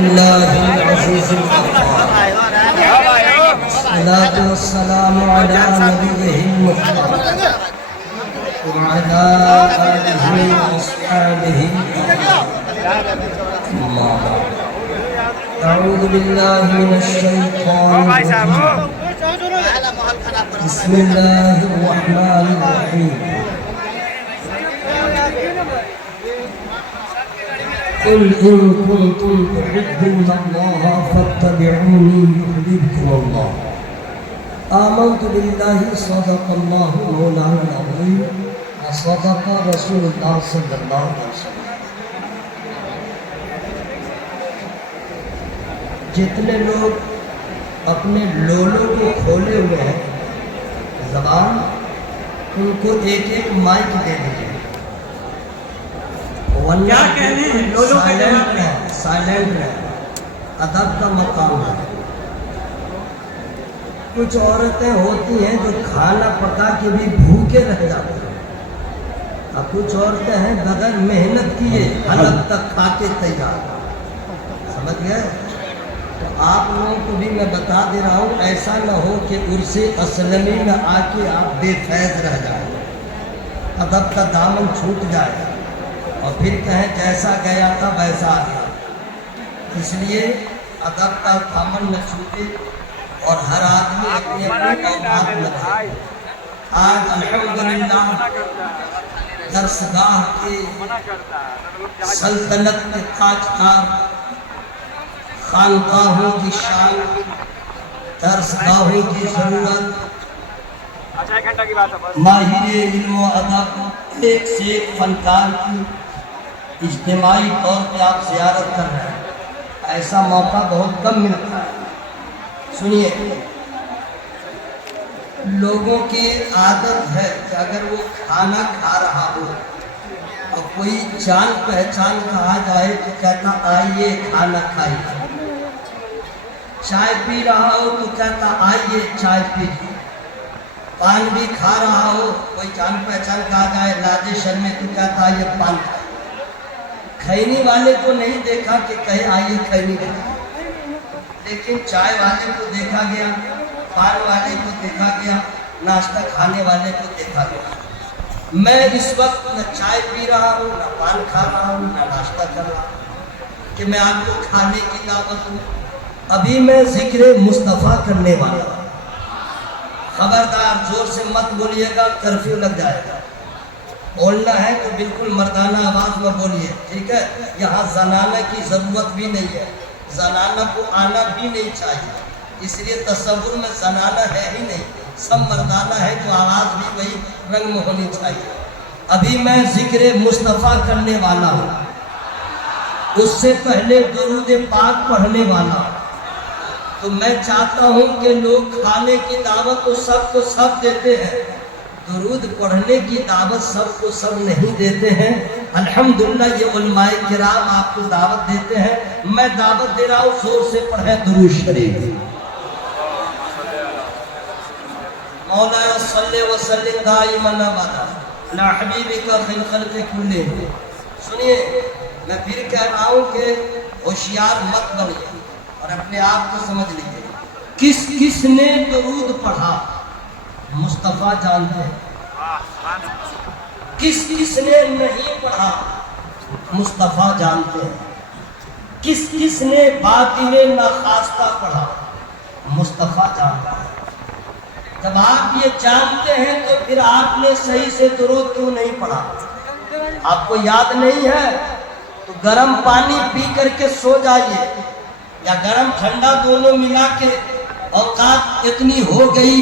الله العزيز الغفار الصلاة والسلام على نبيه المختار وعلى آله وأصحابه أما بعد أعوذ بالله من الشيطان الرجيم بسم الله الرحمن الرحيم قل إن كنتم تحبون الله فاتبعوني يحببكم الله آمنت بالله صدق الله مولانا العظيم وصدق رسول الله صلى الله عليه وسلم. جتنے لوگ اپنے لولوں کو کھولے ہوئے ہیں زبان ان کو ایک ایک مائک دے دیجیے. کیا کہنے ہیں لولو کے جواب میں؟ سائلنٹ ہے، ادب کا مقام ہے. کچھ عورتیں ہوتی ہیں جو کھانا پکا کے بھی بھوکے رہ جاتے ہیں، اور کچھ عورتیں ہیں بغیر محنت کیے حلق تک کھا کے تیار. سمجھ گئے؟ تو آپ لوگوں کو بھی میں بتا دے رہا ہوں، ایسا نہ ہو کہ عرس اسلمی میں آ کے آپ بے فیض رہ جائیں، ادب کا دامن چھوٹ جائے اور پھر کہیں جیسا گیا تھا ویسا آ گیا. اس لیے ادب کا دامن نہ چھوٹے اور ہر آدمی اپنی اپنی اوقات لگائے. آج الحمدللہ درسگاہ کے سلطنت کے تاجدار، خانقاہوں کی شان، درسگاہوں کی ضرورت، ماہر علم و ادب، ایک سے ایک فنکار کی اجتماعی طور پہ آپ زیارت کر رہے ہیں. ایسا موقع بہت کم ملتا ہے. سنیے، لوگوں کی عادت ہے کہ اگر وہ کھانا کھا رہا ہو اور کوئی جان پہچان کہا جائے تو کہتا آئیے کھانا کھائیے. چائے پی رہا ہو تو کہتا آئیے چائے پیجیے. پان بھی کھا رہا ہو، کوئی جان پہچان کہا جائے لاجے شرمے تو کہتا آئیے پان کھائیے. کھینی والے کو نہیں دیکھا کہ کہے آئیے کھینی کھائیے، لیکن چائے والے کو دیکھا گیا، پان والے کو دیکھا گیا، ناشتہ کھانے والے کو دیکھا گیا. میں اس وقت نہ چائے پی رہا ہوں، نہ پان کھا رہا ہوں، نہ ناشتہ کر رہا ہوں کہ میں آپ کو کھانے کی دعوت دوں. ابھی میں ذکر مصطفیٰ کرنے والا ہوں. خبردار زور سے مت بولیے گا، کرفیو لگ جائے گا. بولنا ہے تو بالکل مردانہ آواز میں بولیے، ٹھیک ہے؟ یہاں زنانہ کی ضرورت بھی نہیں ہے، زنانہ کو آنا بھی نہیں چاہیے. اس لیے تصور میں زنانہ ہے ہی نہیں، سب مردانہ ہے تو آواز بھی وہی رنگ میں ہونی چاہیے. ابھی میں ذکر مصطفیٰ کرنے والا ہوں، اس سے پہلے درود پاک پڑھنے والا ہوں. تو میں چاہتا ہوں کہ لوگ کھانے کی دعوت تو سب کو سب دیتے ہیں، درود پڑھنے کی دعوت سب کو سب نہیں دیتے ہیں. الحمدللہ یہ علماء کرام آپ کو دعوت دیتے ہیں، میں دعوت دے رہا ہوں، زور سے پڑھیں درود شریف. مولانا صلی وسلم دائما ابدا علی حبیبک خیر خلق کلہم. سنیے، میں پھر کہہ رہا ہوں کہ ہوشیار مت بنیے اور اپنے آپ کو سمجھ لیجیے. کس کس نے درود پڑھا مصطفیٰ جانتے ہیں، کس کس نے نہیں پڑھا مصطفیٰ جانتے ہیں، کس کس نے باطن ناخواستہ پڑھا مصطفیٰ جانتا ہے. جب آپ یہ جانتے ہیں تو پھر آپ نے صحیح سے درود کیوں نہیں پڑھا؟ آپ کو یاد نہیں ہے تو گرم پانی پی کر کے سو جائیے، یا گرم ٹھنڈا دونوں ملا کے. اوقات اتنی ہو گئی،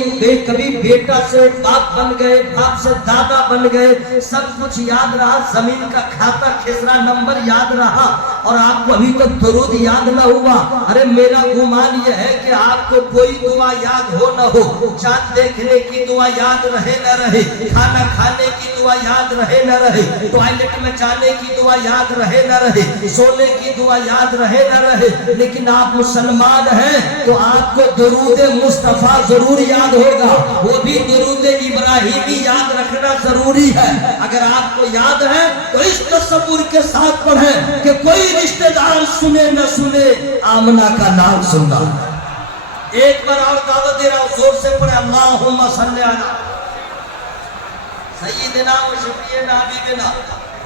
کبھی بیٹا سے باپ بن گئے، باپ سے دادا بن گئے، سب کچھ یاد رہا، زمین کا کھاتا کھسرا نمبر یاد رہا، اور آپ کو ابھی تک درود یاد نہ ہوا. ارے میرا گمان یہ ہے کہ آپ کو کوئی دعا یاد ہو نہ ہو، چاند دیکھنے کی دعا یاد رہے نہ رہے، کھانا کھانے کی دعا یاد رہے نہ رہے، ٹوائلٹ میں جانے کی دعا یاد رہے نہ رہے، سونے کی دعا یاد رہے نہ رہے، لیکن آپ مسلمان ہیں تو آپ کو درود مصطفیٰ ضرور یاد ہوگا. وہ بھی درود ابراہیمی یاد رکھنا ضروری ہے. اگر آپ کو یاد ہے تو اس تصور کے ساتھ پڑھیں کہ کوئی رشتہ دار سنے نہ سنے آمنہ کا نام سننا. ایک بار اور دعوت دے رہا ہوں, زور سے پڑھے اللہم صلی علی سیدنا و شفیعنا حبیبنا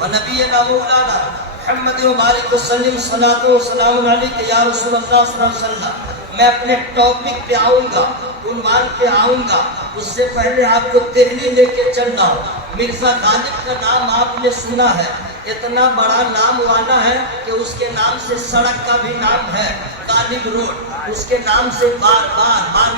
و نبینا مولانا محمد و بارک وسلم صلاۃ و سلام علیک یا رسول اللہ صلی اللہ علیہ وسلم. میں اپنے ٹاپک پہ آؤں گا, عنوان پہ آؤں گا, اس سے پہلے آپ کو تحریر لے کے چل رہا ہوں. مرزا غالب کا نام آپ نے سنا ہے, اتنا بڑا نام والا ہے کہ اس کے نام سے سڑک کا بھی نام ہے غالب روڈ. اس کے نام سے بار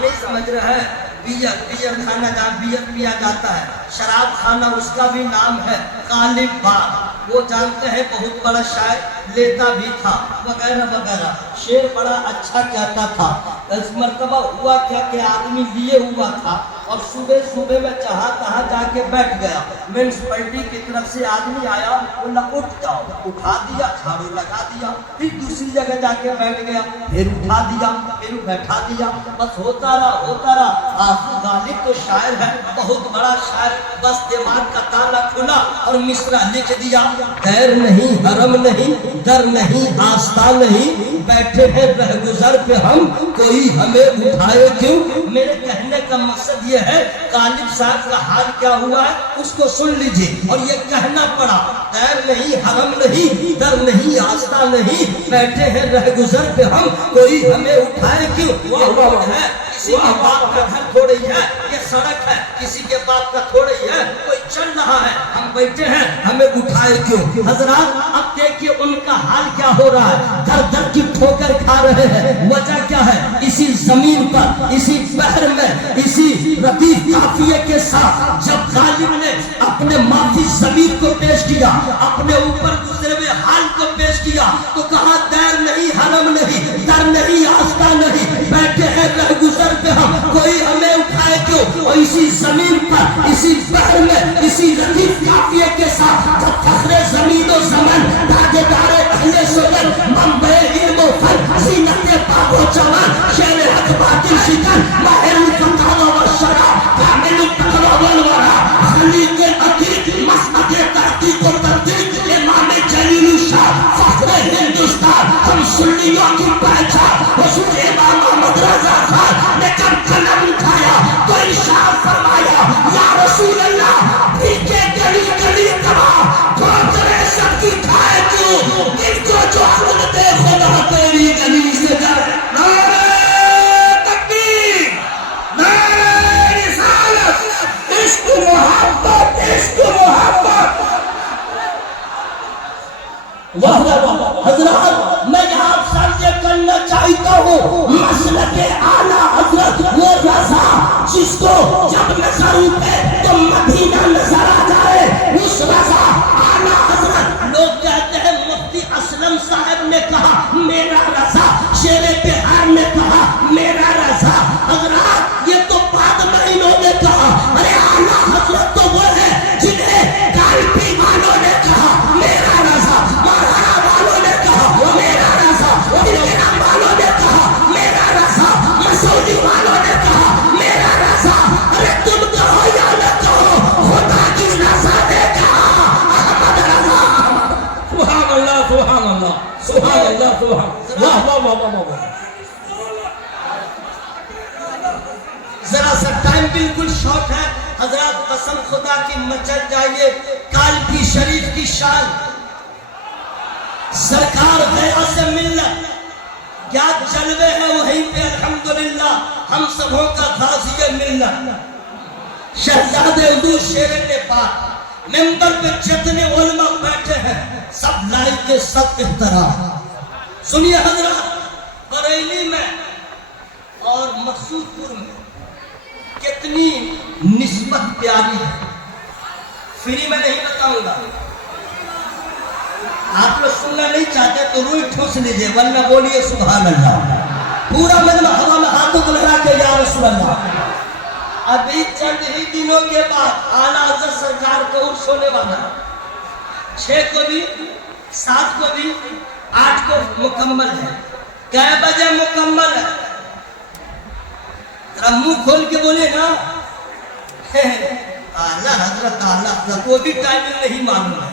نہیں سمجھ رہے ہیں, بیئر کھانا جہاں بیئر پیا جاتا ہے, شراب کھانا اس کا بھی نام ہے غالب باغ. وہ جانتے ہیں بہت بڑا شاعر لیتا بھی تھا وغیرہ وغیرہ. شعر بڑا اچھا کہتا تھا. اس مرتبہ ہوا کیا کہ آدمی لیے ہوا تھا اور صبح میں جہاں تہاں جا کے بیٹھ گیا. میونسپلٹی کی طرف سے آدمی آیا, بولا اٹھ جاؤ, اٹھا دیا, جھاڑو لگا دیا, پھر دوسری جگہ جا کے بیٹھ گیا, پھر اٹھا دیا, پھر بیٹھا دیا. بس ہوتا رہا. آخر غالب تو شاعر ہے, بہت بڑا شاعر. بس دماغ کا تالا کھلا اور مصرع لکھ دیا. دیر نہیں, حرم نہیں, در نہیں, آستہ نہیں, بیٹھے ہیں رہگزر پہ ہم, کوئی ہمیں اٹھائے کیوں. میرے کہنے کا مقصد یہ ہے غالب صاحب کا حال کیا ہوا ہے اس کو سن لیجئے. اور یہ کہنا پڑا, دیر نہیں, حرم نہیں, در نہیں, آستہ نہیں, بیٹھے ہیں رہگزر پہ ہم, کوئی ہمیں اٹھائے کیوں. یہ روڈ ہے, کسی کے باپ کا گھر تھوڑے ہی ہے, یہ سڑک ہے, کسی کے باپ کا تھوڑے ہی ہے, کوئی چل رہا ہے, ہم بیٹھے ہیں, ہمیں اٹھائے کیوں. حضرات اب دیکھیے ان کا حال کیا ہو رہا ہے. در در کی ٹھوکر کھا رہے ہیں. وجہ کیا ہے؟ اسی زمین پر, اسی بحر میں, اسی ردیف قافیے کے ساتھ جب غالب نے اپنے معافی ضمیر کو پیش کیا, اپنے اوپر گزرے ہوئے حال کو پیش کیا, تو کہا دیر نہیں, حرم نہیں, در نہیں, آستہ نہیں, بیٹھے ہیں رہگزر پہ ہم, کوئی ہمیں اٹھائے کیوں. اور اسی زمین پر, اسی بحر میں, اسی ردیف قافیے کے ساتھ جب فخر زمین و زمن, تاجدار اہل سنت, منبع علم و فن, زینت پاک و جوان, شیر حق باطل شکن, ماہر الفقہ و شرع, کامل التقوی والورع, خلیق عتیق, مسعد تحقیق و تدقیق, امام جلیل الشان, فخر ہندوستان, ہم سنیوں کی پہچان, حضور امام محمد رضا خان نے جب قلم اٹھایا تو ارشاد فرمایا, یا رسول اللہ بھیجے گلی گلی تباہ, گھوڑے سب کی کھائے کیوں, ان کو جو حضرت خدا تیری گلی سے ڈر. نعرہ تکبیر, نعرہ رسالت, عشق محبت, عشق محبت. حضرات میں یہاں سرجے کرنا چاہتا ہوں, مسلک اعلیٰ حضرت وہ رضا جس کو جب نظر اٹھے تو مدینہ نظر آ جائے, اس رضا اعلیٰ حضرت. لوگ کہتے ہیں مفتی اسلم صاحب نے کہا میرا رضا, شیر بہار نے کہا میرا رضا. حضرات یہ تو بعد میں انہوں نے کہا, ارے اعلیٰ حضرت تو وہ ہے جنہیں غالبی والوں نے کہا میرا رضا, مولانا والوں نے کہا میرا رضا, دلگرام والوں نے کہا میرا رضا, مسعودی والوں نے کہا میرا رضا. ارے تم کہو یا نہ کہو, خدا کی رضا نے کہا احمد رضا. سبحان اللہ, سبحان اللہ, سبحان اللہ, سبحان. واہ واہ واہ واہ واہ. ذرا سا ٹائم بالکل شارٹ ہے حضرات, قسم خدا کی مچل جائیے. کالپی شریف کی شان, سرکار غیرہ سے ملت, کیا جلوے ہیں وہیں پہ الحمدللہ, ہم سبوں کا غازی ملت. شہزادے حضور شیر پاک, ممبر پہ جتنے علماء بیٹھے ہیں سب لائق کے سب احترام. سنیے حضرات, بریلی میں اور مقصود پور میں کتنی نسبت پیاری ہے, فری میں نہیں بتاؤں گا. آپ لوگ سننا نہیں چاہتے تو روئی ٹھوس لیجئے, ورنہ بولیے سبحان اللہ. پورا مجمع ہوا میں ہاتھوں کو لگا کے یا رسول اللہ. ابھی چند ہی دنوں کے بعد اعلیٰ حضرت سرکار کا عرس ہونے والا ہے. 6 کو بھی, 7 کو بھی, 8 کو مکمل ہے. کئے بجے مکمل ہے؟ ذرا منہ کھول کے بولے نا. اعلیٰ حضرت, اعلیٰ حضرت, وہ بھی ٹائمنگ نہیں معلوم ہے.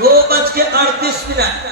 2:38।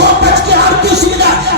2:38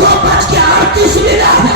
2:38।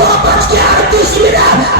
2:38।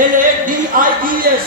LADIES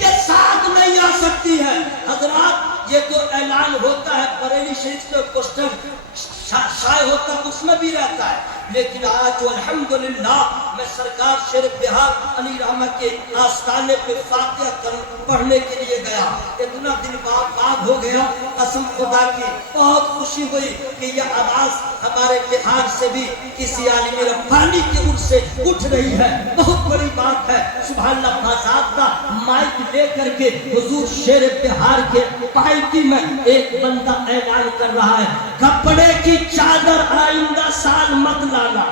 کے ساتھ نہیں آ سکتی ہے. حضرات یہ جو اعلان ہوتا ہے بریلی شریف سے کوشچن شائع ہوتا ہے اس میں بھی رہتا ہے، لیکن آج جو الحمدللہ میں سرکار شیر بہار علی رحمت کے آستانے پہ فاتحہ پڑھنے کے لیے گیا. اتنا دن بعد ہو گیا، قسم خدا کی بہت خوشی ہوئی کہ یہ آواز ہمارے بہار سے بھی کسی عالم ربانی کے عرص سے اٹھ رہی ہے. بہت بڑی بات ہے. سبحان اللہ. باضابطہ مائک لے کر کے حضور شیر بہار کے پائیکی میں ایک بندہ اعلان کر رہا ہے، کپڑے کی چادر آئندہ سال مت لانا.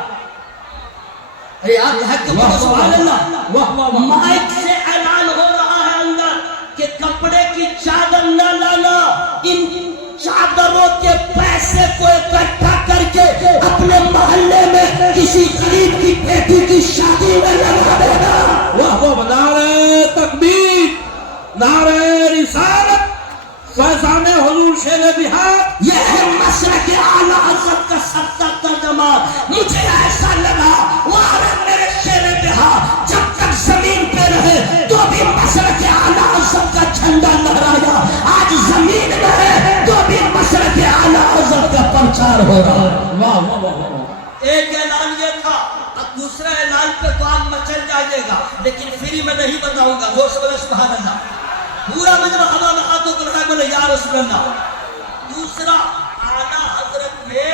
یاد ہے کہ سبحان اللہ مائک سے اعلان ہو رہا ہے اندر کہ کپڑے کی چادر نہ لانا. ان چادروں کے پیسے کو اکٹھا کر کے اپنے محلے میں کسی غریب کی بیٹی کی شادی میں لگا دینا. واہ، نعرہ تکبیر، نعرہ رسالت، فیضان حضور شیر بہار. یہ ہے مسلک اعلیٰ حضرت کا سچا ترجمہ. مجھے ایسا لگا وارث میرے شیر بہار جب تک زمین پہ رہے تو بھی مسلک اعلیٰ حضرت کا جھنڈا لہرایا. آج زمین میں ہے تو بھی مسلک اعلیٰ حضرت کا پرچار ہو رہا ہے. واہ واہ واہ. ایک اعلان یہ تھا، اب دوسرا اعلان پہ تو آپ مچل جائیے گا، لیکن فری میں نہیں بتاؤں گا. زور سے بولے سبحان اللہ. پورا مجمع ہوا میں ہاتھوں کو لگا بولے یا رسول اللہ. دوسرا اعلیٰ حضرت نے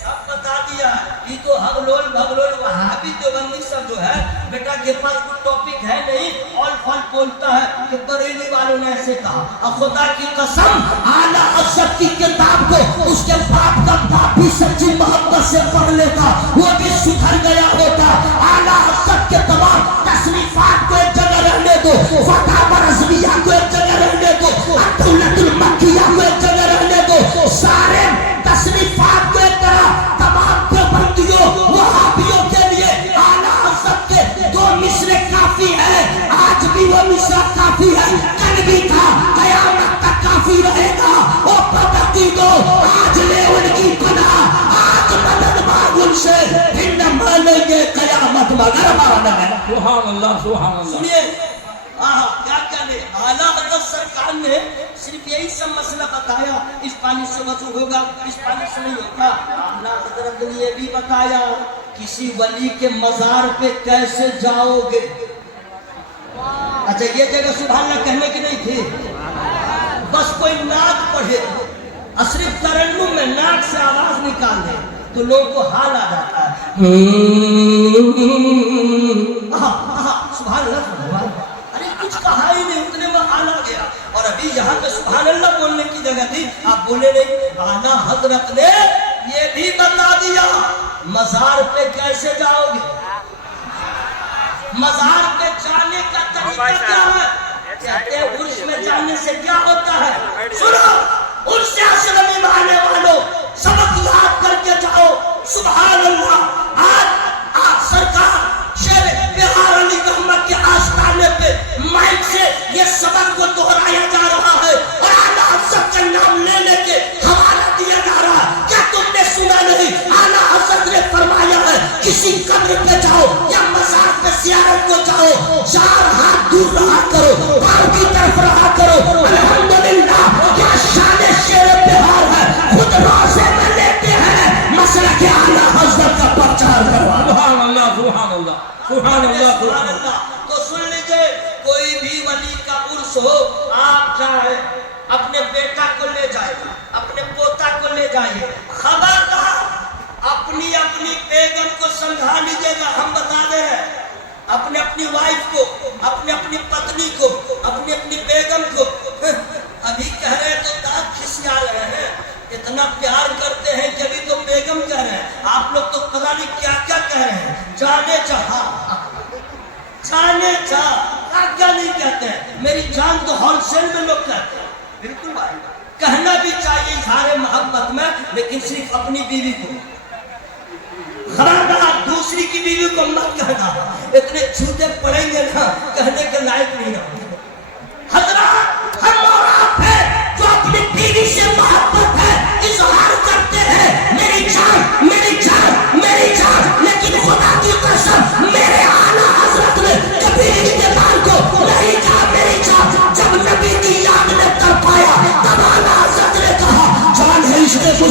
سب بتا دیا. یہ تو حغلول بھگلول وہابی دیوبندی سب جو ہے بیٹا کے پاس کوئی ٹاپک ہے نہیں، آل فال بولتا ہے کہ بریلی والوں نے ایسے کہا. اور خدا کی قسم اعلیٰ حضرت کی کتاب کو اس کے باپ کا باپ بھی سچی محبت سے پڑھ لیتا، وہ بھی سدھر گیا ہوتا. اعلیٰ حضرت کے تمام تصنیفات کو ایک جگہ رہنے دو، فتح رضویہ کو ایک جگہ رہنے دو، عبداللہ المکیہ کو ایک جگہ رہنے دو. سارے تصنیفات کو ایک طرح تمام دیوبندیوں وہابیوں کے لیے اعلیٰ حضرت کے دو مصرے کافی ہے. آج بھی وہ مصرع کافی ہے، کل بھی تھا، قیامت تک کافی رہے گا. وہ پتہ دو آج لے ان کی پناہ، آج مدد مانگ ان سے، پھر نہ مانیں گے قیامت مگر مانا ہے. سبحان اللہ، سبحان اللہ. سنیے کیا کیا نہیں. اعلیٰ حضرت سرکار نے صرف یہی سب مسئلہ بتایا، اس پانی سے وضو ہوگا، اس پانی سے نہیں ہوگا. اعلیٰ حضرت نے یہ بھی بتایا کسی ولی کے مزار پہ کیسے جاؤ گے. اچھا یہ جگہ سبحان اللہ کہنے کی نہیں تھی، بس کوئی نعت پڑھے اور صرف ترنم میں نعت سے آواز نکال دے تو لوگوں کو حال آ جاتا ہے. سبحان اللہ. ارے کچھ کہا ہی نہیں، اتنے میں حال آ گیا. اور ابھی یہاں پہ سبحان اللہ بولنے کی جگہ تھی، آپ بولے نہیں. اعلیٰ حضرت نے یہ بھی بتا دیا مزار پہ کیسے جاؤ گے. مزار پہ جانے کا طریقہ کیا ہے؟ کہتے ہیں عرش میں جانے سے کیا ہوتا ہے. سنو عرش اصغری میں آنے والوں سبق یاد کر کے جاؤ. سبحان اللہ. آج سرکار شیر بہار علی رحمت کے آستانے پہ مائک سے یہ سبق کو دہرایا جا رہا ہے اور اعلیٰ حضرت کا نام لینے کے حوالہ دیا جا رہا ہے. کیا تم نے سنا نہیں؟ اعلیٰ حضرت نے فرمایا ہے کسی قبر پہ جاؤ یا مزار پہ زیارت کو جاؤ، 4 ہاتھ دور رہا کرو، پاؤں کی طرف رہا کرو. الحمدللہ کیا شان شیر بہار ہے. خود روزے میں لیتے ہیں مسلک اعلیٰ حضرت کا پرچار کروا. سبحان اللہ، سبحان اللہ، سبحان اللہ، سبحان اللہ. تو سن لیجئے کوئی بھی ولی کا عرس ہو، آپ چاہے اپنے بیٹا کو لے جائے، اپنے پوتا کو لے جائیے، خبردار اپنی اپنی بیگم کو سمجھا لیجئے گا. ہم بتا دے رہے ہیں اپنے اپنی وائف کو، اپنے اپنی پتنی کو، اپنی اپنی بیگم کو. ابھی کہہ رہے ہیں تو دانت کھسیا رہے ہیں، اتنا پیار کرتے ہیں کہ ابھی تو بیگم کہہ رہے ہیں. آپ لوگ تو پتہ نہیں کیا کیا کہہ رہے ہیں. جانے جہاں، جانے جہاں کیا نہیں کہتے ہیں. میری جان تو ہول سیل میں لوگ کہتے ہیں. بالکل بھائی کہنا بھی چاہیے اظہار محبت میں، لیکن صرف اپنی بیوی کو. خبردار دوسری کی بیوی کو مت کہنا، اتنے جھوٹے پڑیں گے نا کہنے کے لائق نہیں ہوں. حضرات ہم اور آپ ہیں جو اپنی بیوی سے محبت ہے اظہار کرتے ہیں، میری جان میری جان میری جان. لیکن خدا کی قسم میرے اعلیٰ حضرت نے کبھی رشتے دار کو نہیں کہا میری جان